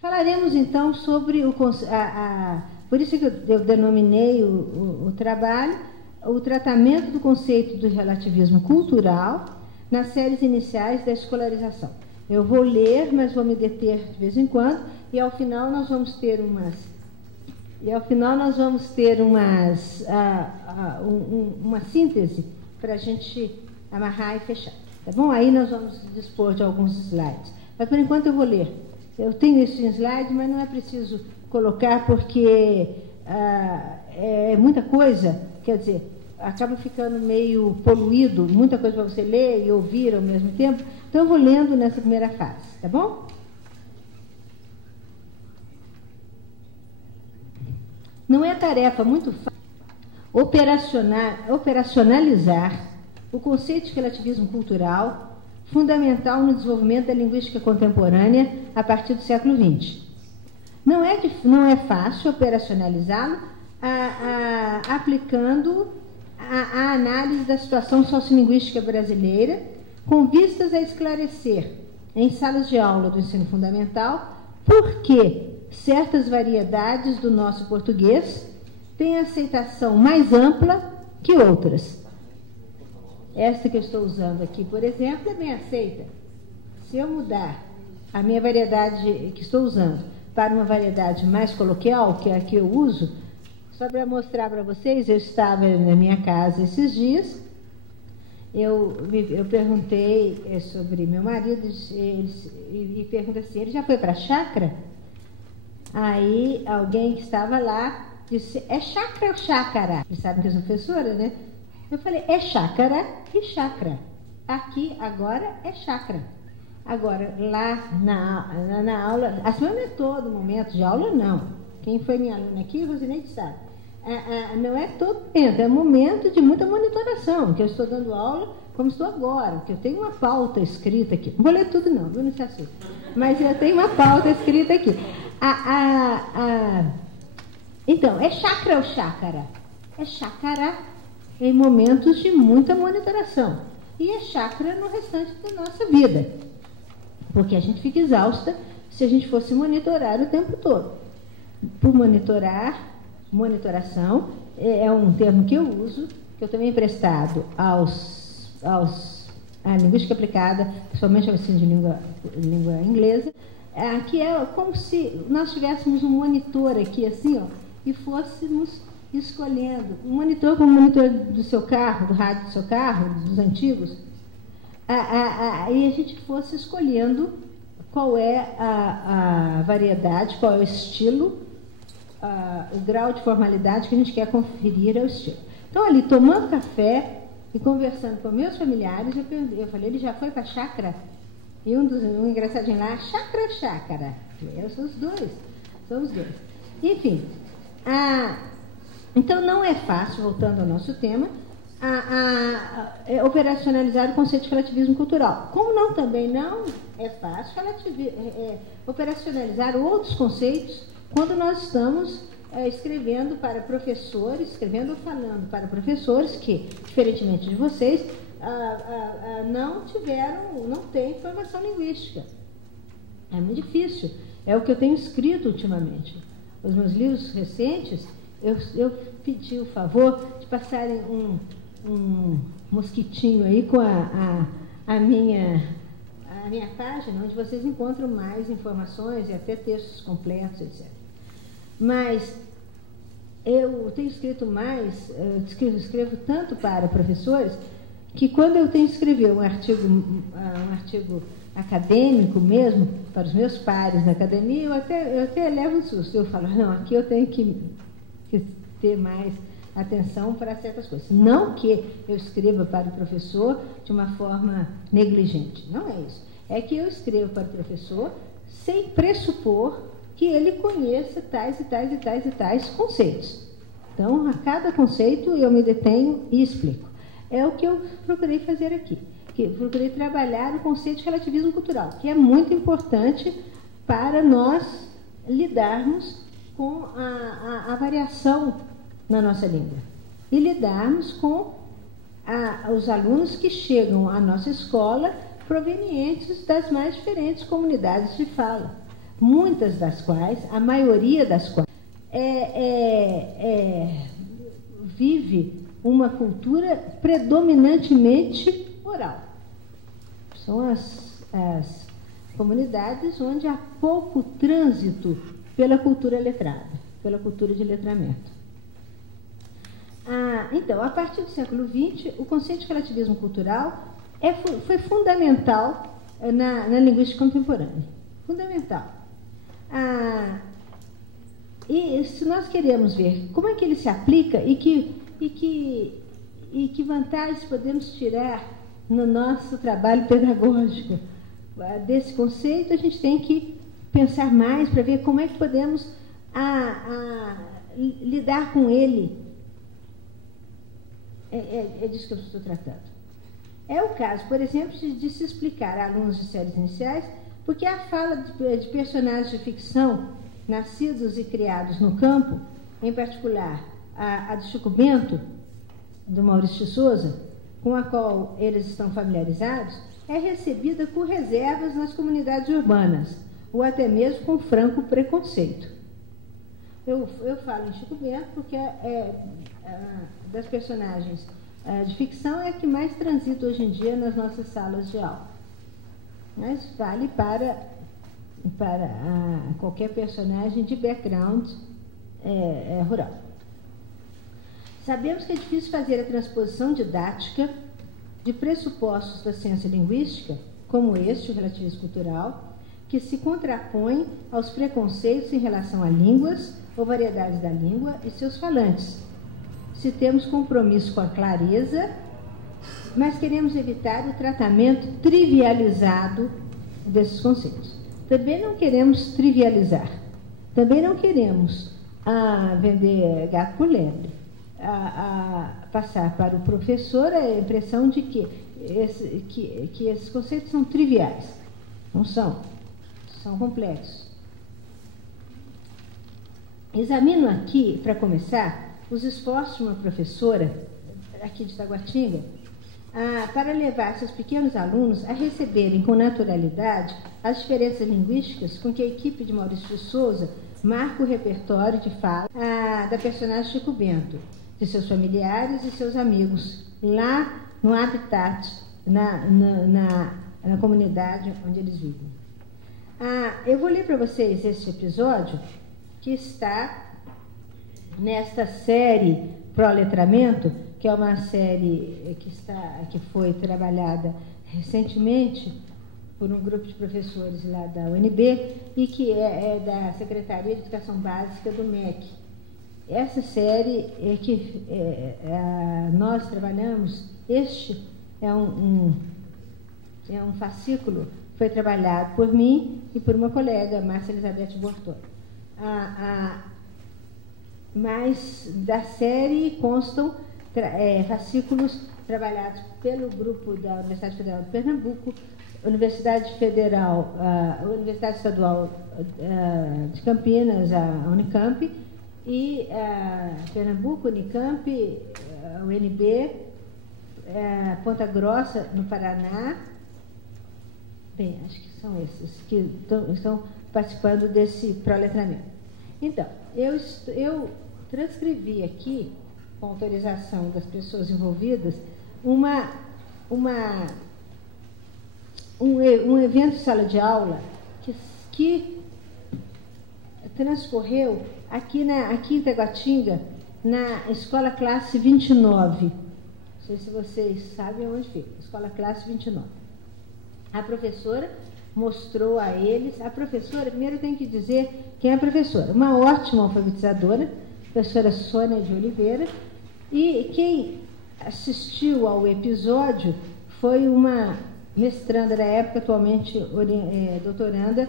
Falaremos então sobre por isso que eu denominei o trabalho, o tratamento do conceito do relativismo cultural nas séries iniciais da escolarização. Eu vou ler, mas vou me deter de vez em quando, e ao final nós vamos ter uma síntese para a gente amarrar e fechar. Tá bom? Aí nós vamos dispor de alguns slides. Mas por enquanto eu vou ler. Eu tenho esse slide, mas não é preciso colocar porque é muita coisa, quer dizer, acaba ficando meio poluído, muita coisa para você ler e ouvir ao mesmo tempo. Então eu vou lendo nessa primeira fase, tá bom? Não é tarefa muito fácil operacionalizar o conceito de relativismo cultural, fundamental no desenvolvimento da linguística contemporânea a partir do século XX. Não é fácil operacionalizá-lo aplicando a análise da situação sociolinguística brasileira com vistas a esclarecer, em salas de aula do ensino fundamental, por que certas variedades do nosso português têm aceitação mais ampla que outras. Esta que eu estou usando aqui, por exemplo, é bem aceita. Se eu mudar a minha variedade que estou usando para uma variedade mais coloquial, que é a que eu uso, só para mostrar para vocês, eu estava na minha casa esses dias, eu perguntei sobre meu marido e perguntei assim, ele já foi para a chácara? Aí alguém que estava lá disse, é chácara ou chácara? Vocês sabem que eu sou professora, né? Eu falei, é chácara e chácara. Aqui, agora, é chácara. Agora, lá na aula, assim, não é todo momento de aula, não. Quem foi minha aluna aqui, Rosineide sabe. Não é todo momento, é momento de muita monitoração, que eu estou dando aula como estou agora, que eu tenho uma pauta escrita aqui. Não vou ler tudo não, viu? Não se assusta. Mas eu tenho uma pauta escrita aqui. Então, é chácara ou chácara? É chácara em momentos de muita monitoração. E é chácara no restante da nossa vida. Porque a gente fica exausta se a gente fosse monitorar o tempo todo. Por monitoração é um termo que eu uso, que eu também emprestado à linguística aplicada, principalmente ao ensino de língua inglesa, que é como se nós tivéssemos um monitor aqui, assim, ó, e fôssemos escolhendo, um monitor como o monitor do seu carro, do rádio do seu carro, dos antigos, e a gente fosse escolhendo qual é a variedade, qual é o estilo, o grau de formalidade que a gente quer conferir ao estilo. Então, ali, tomando café e conversando com meus familiares, eu falei, ele já foi para a chácara? E um engraçadinho lá, chácara ou chácara? Eu sou os dois, são os dois. Enfim, então não é fácil, voltando ao nosso tema, operacionalizar o conceito de relativismo cultural. Como também não é fácil operacionalizar outros conceitos quando nós estamos escrevendo para professores, escrevendo ou falando para professores que, diferentemente de vocês, não têm formação linguística. É muito difícil. É o que eu tenho escrito ultimamente. Os meus livros recentes, eu pedi o favor de passarem um mosquitinho aí com a minha página, onde vocês encontram mais informações e até textos completos, etc. Mas eu tenho escrito mais, escrevo tanto para professores, que quando eu tenho que escrever um artigo acadêmico mesmo, para os meus pares na academia, eu até levo um susto. Eu falo, não, aqui eu tenho que ter mais atenção para certas coisas. Não que eu escreva para o professor de uma forma negligente, não é isso. É que eu escrevo para o professor sem pressupor que ele conheça tais e tais e tais e tais conceitos. Então, a cada conceito eu me detenho e explico. É o que eu procurei fazer aqui. Procurei trabalhar o conceito de relativismo cultural, que é muito importante para nós lidarmos com a variação na nossa língua e lidarmos com os alunos que chegam à nossa escola provenientes das mais diferentes comunidades de fala. muitas das quais, a maioria das quais, vive uma cultura predominantemente oral. São as comunidades onde há pouco trânsito pela cultura letrada, pela cultura de letramento. Então, a partir do século XX, o conceito de relativismo cultural foi fundamental na linguística contemporânea. Fundamental. E se nós queremos ver como é que ele se aplica e que vantagens podemos tirar no nosso trabalho pedagógico desse conceito, a gente tem que pensar mais para ver como é que podemos lidar com ele. É disso que eu estou tratando. É o caso, por exemplo, de se explicar a alunos de séries iniciais porque a fala de personagens de ficção nascidos e criados no campo, em particular a de Chico Bento, do Maurício de Souza, com a qual eles estão familiarizados, é recebida com reservas nas comunidades urbanas, ou até mesmo com franco preconceito. Eu falo em Chico Bento porque das personagens de ficção é a que mais transita hoje em dia nas nossas salas de aula. Mas vale para qualquer personagem de background rural. Sabemos que é difícil fazer a transposição didática de pressupostos da ciência linguística, como este, o relativismo cultural, que se contrapõe aos preconceitos em relação a línguas ou variedades da língua e seus falantes. Se temos compromisso com a clareza, mas queremos evitar o tratamento trivializado desses conceitos. Também não queremos trivializar. Também não queremos vender gato por lebre. Passar para o professor a impressão de que esses conceitos são triviais. Não são. São complexos. Examino aqui, para começar, os esforços de uma professora aqui de Taguatinga para levar seus pequenos alunos a receberem com naturalidade as diferenças linguísticas com que a equipe de Maurício de Souza marca o repertório de fala da personagem Chico Bento, de seus familiares e seus amigos, lá no habitat, na comunidade onde eles vivem. Eu vou ler para vocês esse episódio que está nesta série Proletramento, que é uma série que foi trabalhada recentemente por um grupo de professores lá da UNB e que é da Secretaria de Educação Básica do MEC. Essa série nós trabalhamos, este é um fascículo que foi trabalhado por mim e por uma colega, Márcia Elizabeth Bortoni. Mas da série constam fascículos trabalhados pelo grupo da Universidade Federal de Pernambuco, Universidade Estadual de Campinas, a Unicamp, e Pernambuco, Unicamp, UNB, Ponta Grossa, no Paraná. Bem, acho que são esses que estão participando desse proletramento. Então, eu transcrevi aqui, com autorização das pessoas envolvidas, um evento de sala de aula que transcorreu aqui em Taguatinga, na Escola Classe 29. Não sei se vocês sabem onde fica, Escola Classe 29. A professora mostrou a eles, a professora, primeiro eu tenho que dizer quem é a professora, uma ótima alfabetizadora, professora Sônia de Oliveira, e quem assistiu ao episódio foi uma mestranda da época, atualmente doutoranda,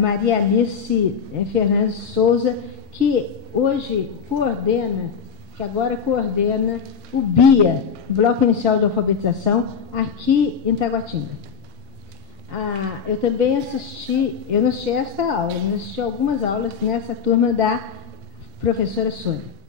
Maria Alice Fernandes Souza, que agora coordena o BIA, Bloco Inicial de Alfabetização, aqui em Taguatinga. Eu também eu não assisti esta aula, eu assisti algumas aulas nessa turma da professora Sônia.